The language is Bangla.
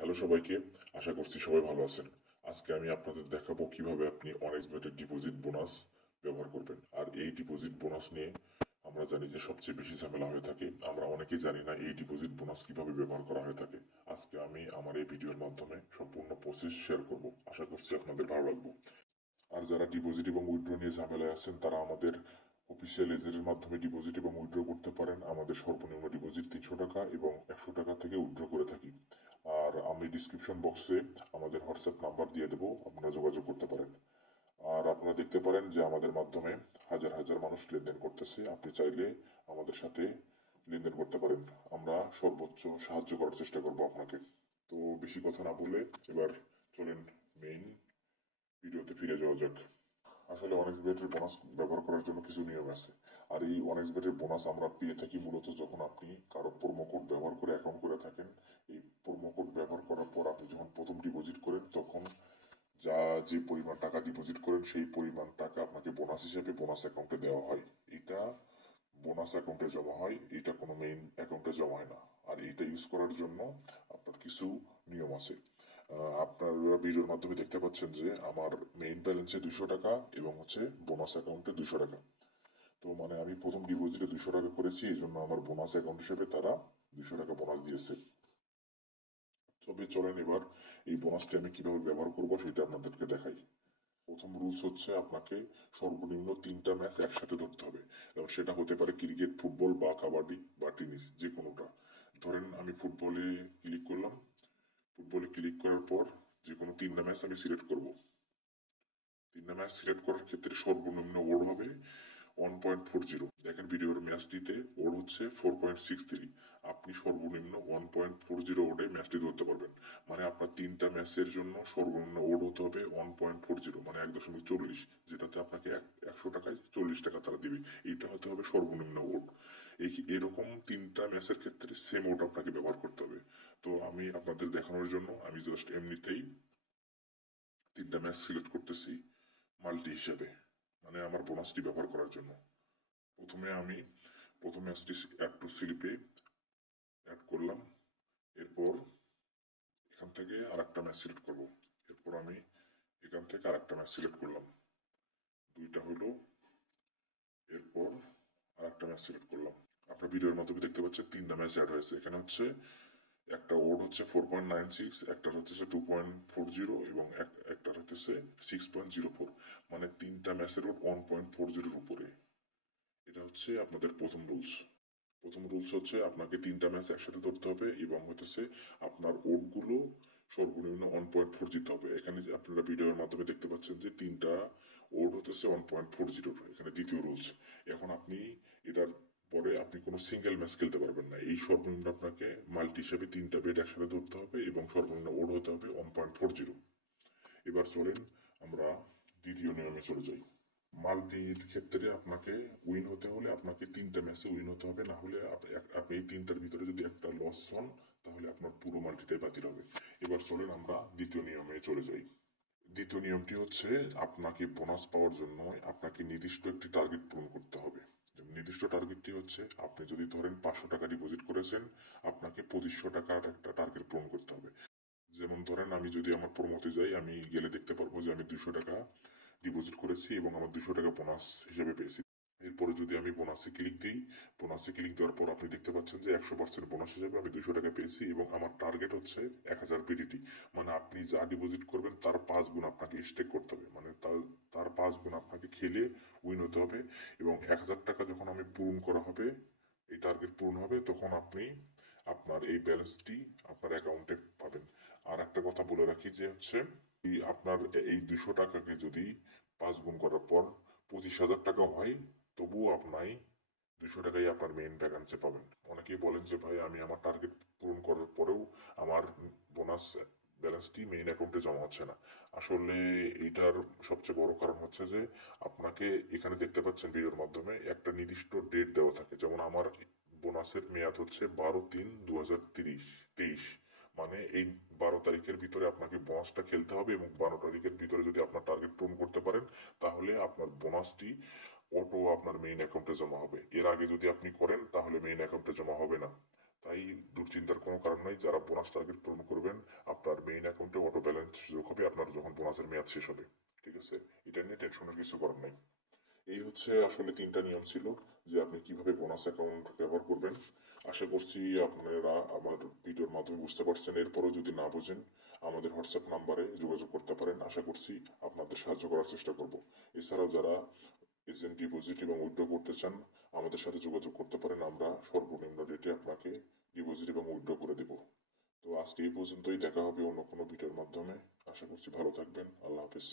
হ্যালো সবাইকে, আশা করছি সবাই ভালো আছেন। আজকে আমি আপনাদের দেখাবো কিভাবে আপনি অনএক্সপেক্টেড ডিপোজিট বোনাস ব্যবহার করবেন। আর এই ডিপোজিট বোনাস নিয়ে আমরা জানি যে সবচেয়ে বেশি ঝামেলা হয়ে থাকে। আমরা অনেকেই জানি না এই ডিপোজিট বোনাস কিভাবে ব্যবহার করা হয়ে থাকে। আজকে আমি আমার এই ভিডিওর মাধ্যমে সম্পূর্ণ প্রসেস শেয়ার করব। আশা করছি আপনাদের ভালো লাগবে। আর যারা ডিপোজিট এবং উইথড্র নিয়ে ঝামেলায় আছেন তারা আমাদের অফিসিয়াল এজেন্টের মাধ্যমে ডিপোজিট এবং উইথড্র করতে পারেন। আমাদের সর্বনিম্ন ডিপোজিট 300 টাকা এবং 100 টাকা থেকে উইথড্র করে থাকি। আর আমি ডিসক্রিপশন বক্সে আমাদের হোয়াটসঅ্যাপ নাম্বার দিয়ে দেবো, আপনারা যোগাযোগ করতে পারেন। আর আপনারা দেখতে পারেন যে আমাদের মাধ্যমে হাজার হাজার মানুষ লেনদেন করতেছে। আপনি চাইলে আমাদের সাথে লেনদেন করতে পারেন। আমরা সর্বোচ্চ সাহায্য করার চেষ্টা করব আপনাকে। তো বেশি কথা না বলে এবার চলেন মেইন ভিডিওতে ফিরে যাওয়া যাক। আসলে অনেক্স বেটের বোনাস ব্যবহার করার জন্য কিছু নিয়ম আছে। আর এই অনেক্স বেটের বোনাস আমরা পেয়ে থাকি মূলত যখন আপনি কারো প্রোমো কোড ব্যবহার করে অ্যাকাউন্ট করে থাকেন। এই প্রোমো কোড ব্যবহার করার পর আপনি যখন প্রথম ডিপোজিট করেন তখন যে পরিমাণ টাকা ডিপোজিট করেন সেই পরিমাণ টাকা আপনাকে বোনাস হিসেবে বোনাস অ্যাকাউন্টে দেওয়া হয়। এটা বোনাস অ্যাকাউন্টে জমা হয়, এটা কোনো মেইন অ্যাকাউন্টে জমা হয় না। আর এটা ইউজ করার জন্য আপনার কিছু নিয়ম আছে। আপনারা ভিডিওর মাধ্যমে দেখতে পাচ্ছেন যে আমার মেইন ব্যালেন্সে 200 টাকা এবং হচ্ছে বোনাস অ্যাকাউন্টে 200 টাকা। তো মানে আমি প্রথম ডিপোজিটে 200 টাকা করেছি, এই জন্য আমার বোনাস অ্যাকাউন্ট হিসেবে তারা 200 টাকা বোনাস দিয়েছে। তবে চলেন এবার এই বোনাসটি আমি কিভাবে ব্যবহার করবো সেটা আপনাদেরকে দেখাই। প্রথম রুলস হচ্ছে আপনাকে সর্বনিম্ন 3টা ম্যাচ একসাথে ধরতে হবে। এবং সেটা হতে পারে ক্রিকেট, ফুটবল বা কাবাডি বা টেনিস, যে কোনোটা। ধরেন আমি ক্লিক করলাম। ফুটবলে ক্লিক করার পর যে কোনো 3টা ম্যাচ আমি সিলেক্ট করব। 3টা ম্যাচ সিলেক্ট করার ক্ষেত্রে সর্বনিম্ন ওড হবে 1.40। দেখেন ভিডিওর ম্যাচটিতে ওড হচ্ছে 4.63। আপনি সর্বনিম্ন 1.40 ওডে ম্যাচটি ধরতে পারবেন। মানে আপনার 3টা ম্যাচের জন্য সর্বনিম্ন ওড হতে হবে 1.40, মানে 1.40, যেটাতে আপনাকে 100 টাকায় 40 টাকা তারা দিবে। এইটা হতে হবে সর্বনিম্ন ওড। এরকম 3টা ম্যাচের ক্ষেত্রে সেম ওড আপনাকে ব্যবহার করতে হবে। তো আমি আপনাদের দেখানোর জন্য আমি জাস্ট এমনিতেই 3টা ম্যাচ সিলেক্ট করতেছি মাল্টি হিসাবে, মানে আমার বোনাসটি ব্যবহার করার জন্য। আমি প্রথম ম্যাচটি অ্যাড টু স্লিপে অ্যাড করলাম। এরপর এখান থেকে আরেকটা ম্যাচ সিলেক্ট করব। এরপর আমি এখান থেকে আরেকটা ম্যাচ সিলেক্ট করলাম, 2টা হলো। এরপর আরেকটা ম্যাচ সিলেক্ট করলাম। আপনার ভিডিওর মাধ্যমে দেখতে পাচ্ছেন 3টা ম্যাচ অ্যাড হয়েছে। এখানে হচ্ছে একটা ওড হচ্ছে 4.96, একটা হচ্ছে 2.40 এবং একটা হচ্ছে 6.04। মানে 3টা ম্যাচের ওড 1.40 উপরে। এটা হচ্ছে আপনাদের প্রথম রুলস। প্রথম রুলস হচ্ছে আপনাকে 3টা ম্যাচ একসাথে ধরতে হবে এবং হচ্ছে আপনার ওডগুলো সর্বনিম্ন 1.4 দিতে হবে। এখানে আপনারা ভিডিওর মাধ্যমে দেখতে পাচ্ছেন যে 3টা ওড হতেছে 1.40। এখানে দ্বিতীয় রুলস। এখন আপনি এটার পরে আপনি কোনো সিঙ্গেল ম্যাচ খেলতে পারবেন না। এই সর্বনিম্ন আপনাকে মাল্টি হিসেবে 3টা বেট একসাথে ধরতে হবে এবং সর্বনিম্ন ওড হতে হবে 1.40। এবার চলেন আমরা দ্বিতীয় নিয়মে চলে যাই। মাল্টির ক্ষেত্রে আপনাকে উইন হতে হলে আপনাকে 3টা ম্যাচে উইন হতে হবে, না হলে আপনি এই 3টার ভিতরে যদি একটা লস হন তাহলে আপনার পুরো মাল্টিটাই বাতিল হবে। এবার চলেন আমরা দ্বিতীয় নিয়মে চলে যাই। দ্বিতীয় নিয়মটি হচ্ছে আপনাকে বোনাস পাওয়ার জন্য আপনাকে নির্দিষ্ট একটি টার্গেট পূরণ করতে হবে। নির্দিষ্ট টার্গেটটি হচ্ছে আপনি যদি ধরেন 500 টাকা ডিপোজিট করেছেন, আপনাকে 2500 টাকার একটা টার্গেট পূরণ করতে হবে। যেমন ধরেন আমি যদি আমার প্রমোতে যাই, আমি গেলে দেখতে পারবো যে আমি 200 টাকা ডিপোজিট করেছি এবং আমার 200 টাকা বোনাস হিসেবে পেয়েছি। এরপরে যদি আমি বোনাসে ক্লিক দিই, বোনাসে ক্লিক দেওয়ার পর আপনি দেখতে পাচ্ছেন যে 100% বোনাস হিসেবে আমি 200 টাকা পেয়েছি এবং আমার টার্গেট হচ্ছে 1000 বিডিটি। মানে আপনি যা ডিপোজিট করবেন তার 5 গুণ আপনাকে স্টেক করতে হবে, মানে তার 5 গুণ আপনাকে খেলে উইন হতে হবে। এবং 1000 টাকা যখন আমি পূরণ করা হবে, এই টার্গেট পূরণ হবে, তখন আপনি আপনার এই ব্যালেন্সটি আপনার অ্যাকাউন্টে পাবেন। আর একটা কথা বলে রাখি যে হচ্ছে আপনার এই 200 টাকাকে যদি 5 গুণ করার পর 25,000 টাকা হয়, তবুও আপনার 200 টাকাই আপনার মেইন ব্যালেন্সে পাবেন। অনেকেই বলেন যে ভাই আমি আমার টার্গেট পূরণ করার পরেও আমার বোনাস ব্যালেন্সটি মেইন অ্যাকাউন্টে জমা হচ্ছে না। আসলে এইটার সবচেয়ে বড় কারণ হচ্ছে যে আপনাকে এখানে দেখতে পাচ্ছেন ভিডিওর মাধ্যমে একটা নির্দিষ্ট ডেট দেওয়া থাকে। যেমন আমার বোনাসের মেয়াদ হচ্ছে 12/3/2023। মানে এই 12 তারিখের ভিতরে আপনাকে বোনাসটা খেলতে হবে এবং 12 তারিখের ভিতরে যদি আপনার টার্গেট পূরণ করতে পারেন তাহলে আপনার বোনাসটি অটো আপনার মেইন অ্যাকাউন্টে জমা হবে। এর আগে যদি আপনি করেন তাহলে মেইন অ্যাকাউন্টে জমা হবে না। তাই দুশ্চিন্তার কোনো কারণ নাই। যারা বোনাস টার্গেট পূরণ করবেন, আপনার মেইন অ্যাকাউন্টে অটো ব্যালেন্স যোগ হবে আপনার যখন বোনাসের মেয়াদ শেষ হবে। ঠিক আছে, এটা নিয়ে টেনশনের কিছু করার নাই। এই হচ্ছে আসলে 3টা নিয়ম ছিল যে আপনি কিভাবে বোনাস অ্যাকাউন্ট ব্যবহার করবেন। আশা করছি আপনারা আমার ভিডিওর মাধ্যমে বুঝতে পারছেন। এরপরও যদি না বোঝেন, আমাদের হোয়াটসঅ্যাপ নাম্বারে যোগাযোগ করতে পারেন। আশা করছি আপনাদের সাহায্য করার চেষ্টা করব। এছাড়াও যারা এজেন্ট ডিপোজিট এবং উইথড্র করতে চান, আমাদের সাথে যোগাযোগ করতে পারেন। আমরা সর্বনিম্ন রেটে আপনাকে ডিপোজিট এবং উইথড্র করে দেব। তো আজকে এই পর্যন্তই, দেখা হবে অন্য কোনো ভিডিওর মাধ্যমে। আশা করছি ভালো থাকবেন। আল্লাহ হাফেজ।